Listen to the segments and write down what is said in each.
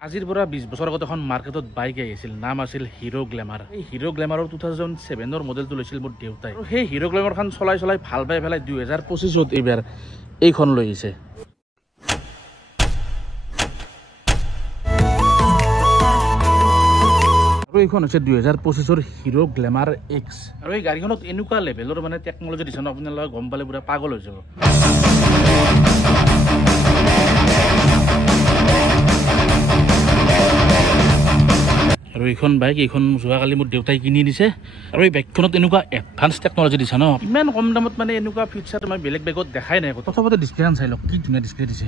আজিৰ পৰা 20 বছৰ আগত এখন মাৰ্কেটত বাইক আহিছিল, নাম আছিল হিৰো গ্লেমাৰ। এই হিৰো গ্লেমাৰৰ 2007 মডেলটো লৈছিল মোৰ দেউতাই। আৰু সেই হিৰো গ্লেমাৰখন চলাই ভাল পাই পেলাই 2025 এইবাৰ এইখন লৈ আহিছে। আৰু এইখন হৈছে 2025 হিৰো গ্লেমাৰ এক্স। আৰু এই গাড়ীখনত এনেকুৱা লেভেলৰ মানে টেকনলজি দিছে ন, আপোনালোকে গম পালে পুৰা পাগল হৈ যাব। আৰু এইখন বাইক যোৱাকালি মোৰ দেউতাই কিনি দিছে। আৰু এই বাইকখনত এনেকুৱা এডভান্স টেকনলজি দিছে ন, ইমান কম দামত মানে এনেকুৱা ফিচাৰ মই বেলেগ বাইকত দেখাই নাই। তথাপিতো ডিছপ্লেখন চাই লওক, কি ধুনীয়া ডিছপ্লে দিছে।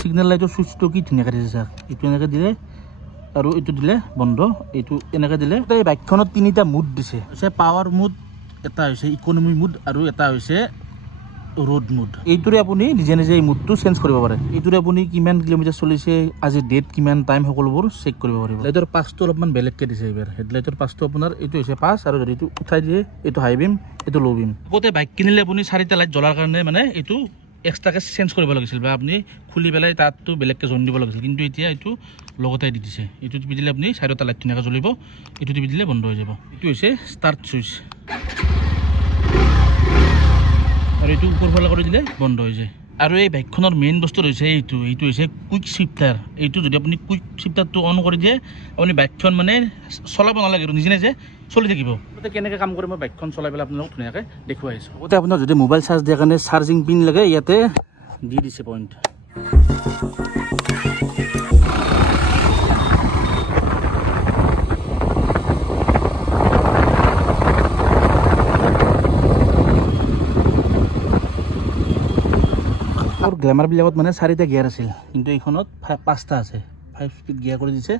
সিগনেল লাইটৰ চুইচটো কি ধুনীয়াকৈ দিছে চাওক, এইটো এনেকৈ দিলে আৰু এইটো দিলে বন্ধ, এইটো এনেকৈ দিলে। এই বাইকখনত 3টা মুড দিছে, পাৱাৰ মুড, এটা হৈছে ইকনমি মুড আৰু এটা হৈছে रोड मुड। এইটোৰে আপুনি নিজে নিজে এই মুডটো চেঞ্জ কৰিব পাৰে। এইটোৰে আপুনি কিমান কিলোমিটাৰ চলিছে, আজি ডেট কিমান, টাইম সকলোবোৰ চেক কৰিব পাৰিব। লাইটৰ পাঁচটো অলপমান বেলেগকৈ দিছে এইবাৰ। হেডলাইটৰ পাঁচটো আপোনাৰ এইটো হৈছে 5, আৰু যদি এইটো উঠাই দিয়ে এইটো হাই বিম, এইটো ল' বিম। আগতে বাইক কিনিলে আপুনি 4টা লাইট জ্বলাৰ কাৰণে মানে এইটো এক্সট্ৰাকৈ চেঞ্জ কৰিব লাগিছিল, বা আপুনি খুলি পেলাই তাতটো বেলেগকৈ জন দিব লাগিছিল। কিন্তু এতিয়া এইটো লগতে দি দিছে। এইটো টিপি দিলে আপুনি 4টা লাইট ধুনীয়াকৈ জ্বলিব, এইটো টিপি দিলে বন্ধ হৈ যাব। এইটো হৈছে ষ্টাৰ্ট চুইচ, আৰু এইটো উপৰ ফালে কৰি দিলে বন্ধ হৈ যায়। আৰু এই বাইকখনৰ মেইন বস্তু হৈছে এইটো হৈছে কুইক শিফটাৰ। এইটো যদি আপুনি কুইক শিফটাৰটো অন কৰি দিয়ে, আপুনি বাইকখন মানে চলাব নালাগে, নিজে নিজে চলি থাকিব। কেনেকৈ কাম কৰি মই বাইকখন চলাই পেলাই আপোনালোকক ধুনীয়াকৈ দেখুৱাইছোঁ। আগতে আপোনাৰ যদি মোবাইল চাৰ্জ দিয়াৰ কাৰণে চাৰ্জিং পিন লাগে, ইয়াতে দি দিছে পইণ্ট। और ग्लैमार बिलाकत माने 4टा गियार আছিল, কিন্তু এইখনত 5টা আছে। 5 স্পীড গিয়াৰ কৰি দিছে,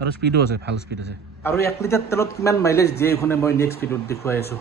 আৰু স্পীডো আছে, ভাল স্পীড আছে। আৰু 1 লিটাৰ তেলত কিমান মাইলেজ দিয়ে এইখনে মই নেক্সট ভিডিঅ'ত দেখুৱাই আছোঁ।